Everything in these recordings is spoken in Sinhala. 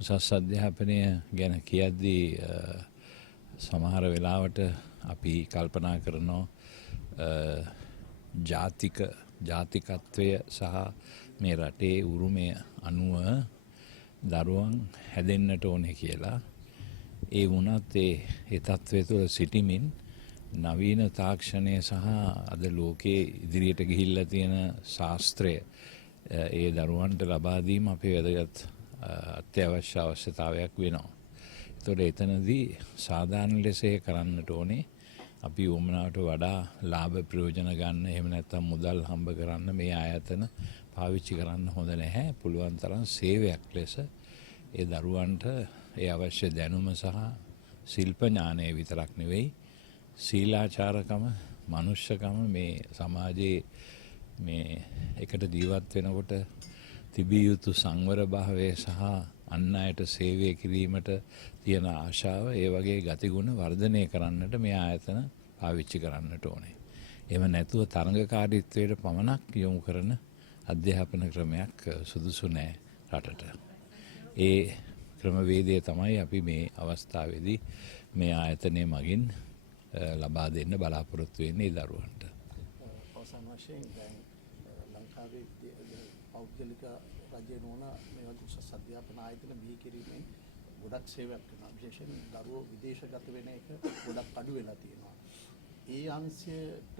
උසස් අධ්‍යාපනය ගැන කියද්දී සමහර වෙලාවට අපි කල්පනා කරනවා ජාතිකත්වය සහ මේ රටේ උරුමය අනුව දරුවන් හැදෙන්නට ඕනේ කියලා. ඒ වුණත් ඒ තත්ත්වය තුළ සිටිමින් නවීන තාක්ෂණය සහ අද ලෝකයේ ඉදිරියට ගිහිල්ලා තියෙන ශාස්ත්‍රය ඒ දරුවන්ට ලබා දීම අපේ වැදගත් අත්‍යවශ්‍ය අවශ්‍යතාවයක් වෙනවා. එතකොට එතනදී සාධාරණ ලෙස කරන්නට ඕනේ. අපි උවමනාවට වඩා ලාභ ප්‍රයෝජන ගන්න, එහෙම නැත්නම් මුදල් හම්බ කරන්න මේ ආයතන පාවිච්චි කරන්න හොඳ නැහැ. පුළුවන් තරම් සේවයක් ලෙස ඒ දරුවන්ට ඒ අවශ්‍ය දැනුම සහ ශිල්ප ඥානය විතරක් නෙවෙයි, සීලාචාරකම, මනුෂ්‍යකම මේ සමාජයේ මේ එකට ජීවත් වෙනකොට තිබිය යුතු සංවර භාවය සහ අන් අයට සේවය කිරීමට තියෙන ආශාව, ඒ වගේ ගතිගුණ වර්ධනය කරන්නට මේ ආයතන පාවිච්චි කරන්නට ඕනේ. එහෙම නැතුව තරඟකාරීත්වයට පමණක් යොමු කරන අධ්‍යාපන ක්‍රමයක් සුදුසු නෑ රටට. ඒ ක්‍රමවේදය තමයි අපි මේ අවස්ථාවේදී මේ ආයතනය මගින් ලබා දෙන්න බලාපොරොත්තු වෙන්නේ දරුවන්ට. අවසාන වශයෙන් දැන් ලංකාවේ පෞද්ගලික රජය නොවන මේ වගේ උසස් අධ්‍යාපන ආයතන බිහි කිරීමෙන් ගොඩක් සේවයක් කරනවා. විශේෂයෙන් දරුවෝ විදේශගත වෙන එක ගොඩක් අඩු වෙලා තියෙනවා. ඒ අංශයට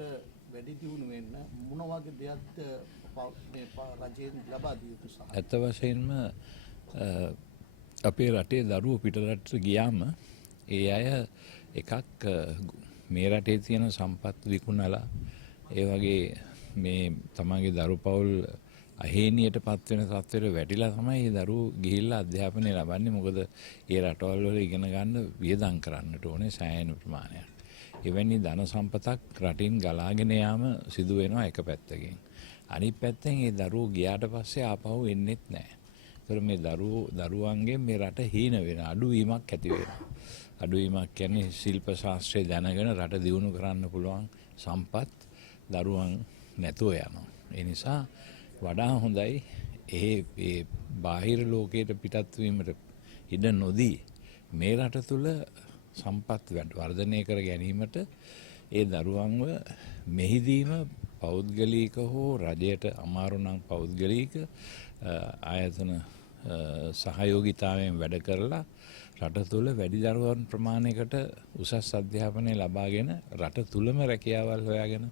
වැඩි දියුණු වෙන්න මොන වගේ දෙයක්ද මේ රජයෙන් ලබා දිය යුතු සහ? ඇත්ත වශයෙන්ම අපේ රටේ දරුවෝ පිටරටට ගියාම ඒ අය එකක් මේ රටේ තියෙන සම්පත් විකුණලා ඒ වගේ මේ තමන්ගේ දරු පවුල් අහේනියට පත්වෙන තත්ත්වයට වැටිලා තමයි මේ දරුවෝ ගිහිල්ලා අධ්‍යාපනය ලබන්නේ. මොකද ඒ රටවල් වල ඉගෙන ගන්න වියදම් කරන්නට ඕනේ සෑහෙන ප්‍රමාණයක්. එවැනි ධන සම්පතක් රටින් ගලාගෙන යාම සිදු වෙනවා එක පැත්තකින්. අනිත් පැත්තෙන් මේ දරුවෝ ගියාට පස්සේ ආපහු එන්නෙත් නැහැ. ඒතර මේ දරුවන්ගෙන් මේ රට හීන වෙන අඩුවීමක් ඇති වෙනවා. අඩුවීමක් කියන්නේ ශිල්ප ශාස්ත්‍රය දැනගෙන රට දියුණු කරන්න පුළුවන් සම්පත් දරුවන් නැතුව යනවා. ඒ නිසා වඩා හොඳයි ඒ බාහිර ලෝකයට පිටත් වීමට ඉඩ නොදී මේ රට තුල සම්පත් වර්ධනය කර ගැනීමට ඒ දරුවන්ව මෙහිදීම පෞද්ගලික හෝ රජයට අමාරු නම් පෞද්ගලික ආයතන සහයෝගිතාවෙන් වැඩ කරලා රට තුළ වැඩි දරුවන් ප්‍රමාණයකට උසස් අධ්‍යාපනය ලබාගෙන රට තුළම රැකියාවල් හොයාගෙන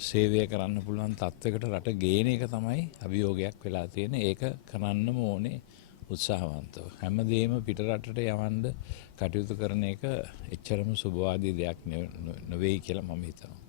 සේවය කරන්න පුළුවන් තත්වයකට රට ගේන එක තමයි අභියෝගයක් වෙලා තියෙන්නේ. ඒක කරන්නම ඕනේ උත්සාහවන්තව. හැමදේම පිටරටට යවන්න කටයුතු කරන එක එච්චරම සුබවාදී දෙයක් නෙවෙයි කියලා මම හිතනවා.